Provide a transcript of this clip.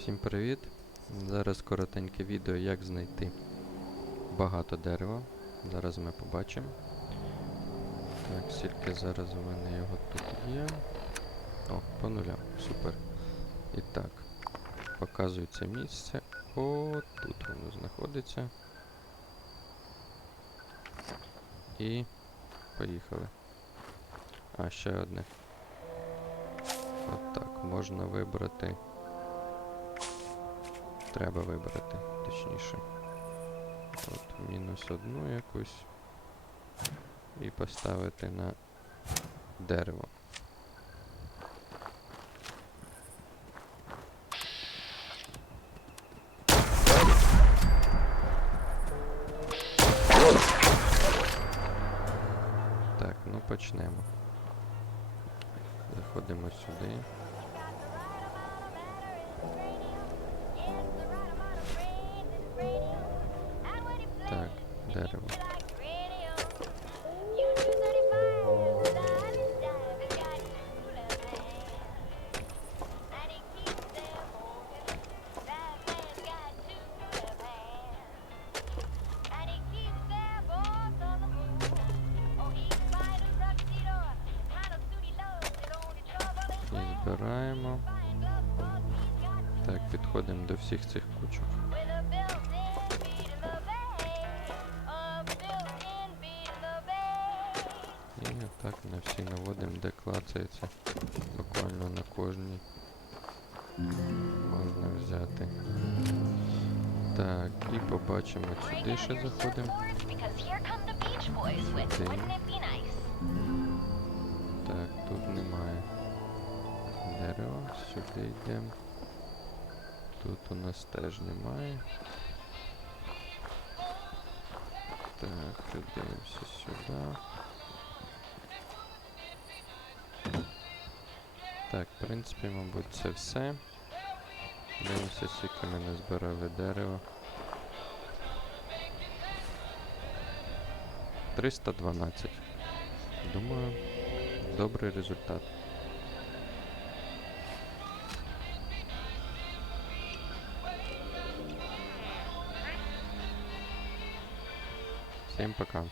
Всім привіт! Зараз коротеньке відео, як знайти багато дерева. Зараз ми побачимо. Так, скільки зараз у мене його тут є. О, по нулям, супер. І так, показується місце. О, тут воно знаходиться. І поїхали. А, ще одне. От можна вибрати. Треба вибрати, точніше. От, мінус одну якусь. І поставити на дерево. Так, ну почнемо. Заходимо сюди. Так, дерево. Так, підходимо до всіх цих кучок. Так на всі наводимо, де клацається. Буквально на кожній можна взяти. Так, і побачимо сюди ще заходимо. Так, тут немає дерева. Сюди йдемо. Тут у нас теж немає. Так, дивимося сюди. Так, в принципі, мабуть, це все. Дивимося, скільки ми назбирали дерева. 312. Думаю, добрий результат. Всім пока.